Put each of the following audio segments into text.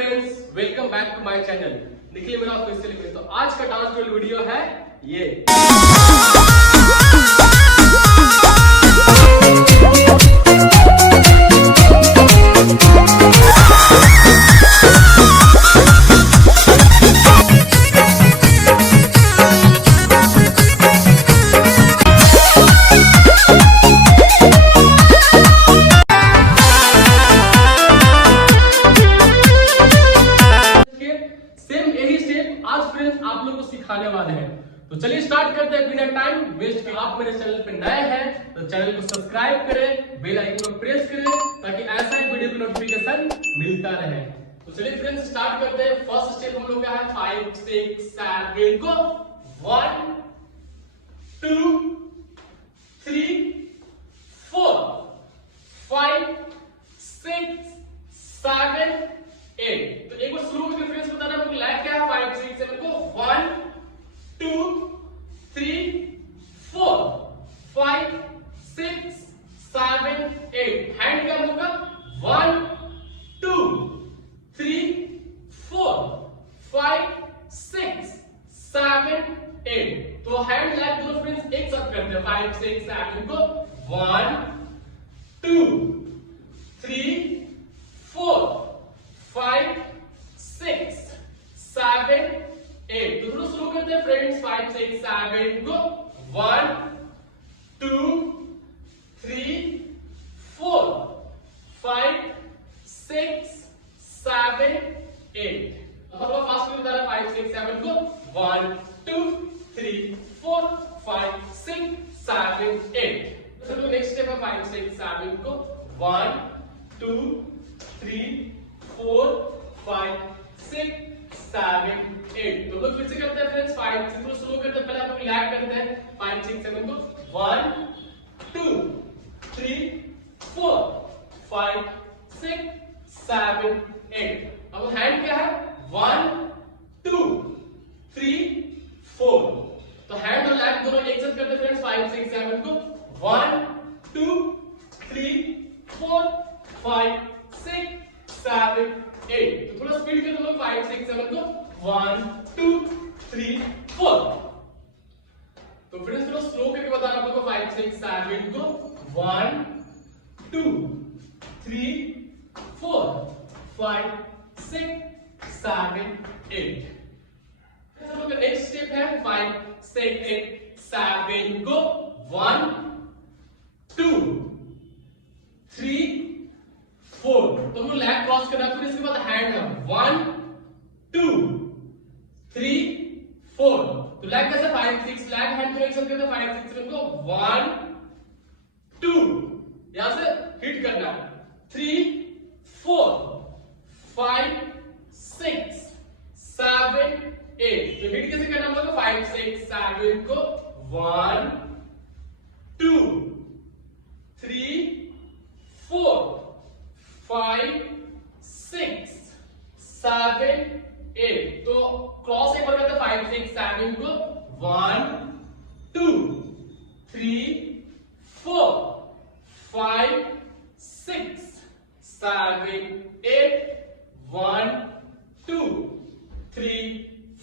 Friends, welcome back to my channel Nikhil Mehra official. तो आज का डांस ट्यूटोरियल वीडियो है ये। आज फ्रेंड्स आप लोगों को सिखाने वाले हैं, तो चलिए स्टार्ट करते हैं बिना टाइम वेस्ट के। आप मेरे चैनल पे नए हैं तो चैनल को सब्सक्राइब करें, बेल आइकन को प्रेस करें ताकि ऐसा ही वीडियो की नोटिफिकेशन मिलता रहे। तो चलिए फ्रेंड्स स्टार्ट करते हैं। फर्स्ट स्टेप हम लोग का है 5 6 7 को 1 2 3 4 5 6 7 8। तो एक बार शुरू में फ्रेंड्स बताना है लाइक क्या है। 5 6 7 को 1 2 3 4 5 6 7 8। हैंड क्या होगा 1 2 3 4 5 6 7 8। तो हैंड लाइक दोनों फ्रेंड्स एक साथ करते हैं। 5 6 7 को 1 2 3 4 5 6 7 8। तो शुरू करते हैं फ्रेंड्स। 5 6 7 को 1 2 3 4 5 6 7 8। तो फास्ट में बता रहा है 5 6 7 को 1 2 3 4 5 6 7 8। तो नेक्स्ट स्टेप है 5 6 7 को 1 2 3 4 5 6 7 8। तो लोग फिर से करते हैं फ्रेंड्स। 5 से शुरू करते हैं, पहले हम लोग लैग करते हैं 5 6 7 को 1 2 3 4 5 6 7 8। अब हैंड क्या है 1 2 3 4। तो हैंड और लैग दोनों एक साथ करते हैं फ्रेंड्स। 5 6 7 को 1 2 3 4 5 6 7 8। तो थोड़ा स्पीड के दोनों 5 6 7 को 1 2 3 4। तो फ्रेंड्स थोड़ा स्लो करके बताना आपको 5 6 7 को 1 2 3 4 5 6 7 8। हम लोग का नेक्स्ट स्टेप है 5 6 7 को 1 2 3 4। तो हम लैग क्रॉस करना, फिर इसके बाद हैंड है 1 2 3 4। तो लैग कैसे 5 6 लैग हैंड को एक साथ करते हैं। 5 6 7 को 1 2 यहां से हिट करना 3 4 5 6 7 8। तो हिट कैसे करना हम लोग 5 6 7 को 1 2 3 4 5 6 7 8। तो क्रॉस एक बार करते हैं 5 6 7 को 1 2 3 4 5 6 7 8 1 2 3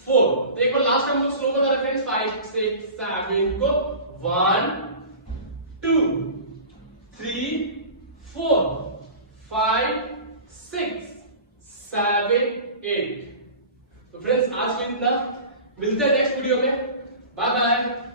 4। तो एक बार लास्ट हम लोग स्लो बता रहे फ्रेंड्स। 5 6 7 को 1 2 3 4 5 6 7 8। तो फ्रेंड्स आज के इतना, मिलते हैं नेक्स्ट वीडियो में। Bye bye.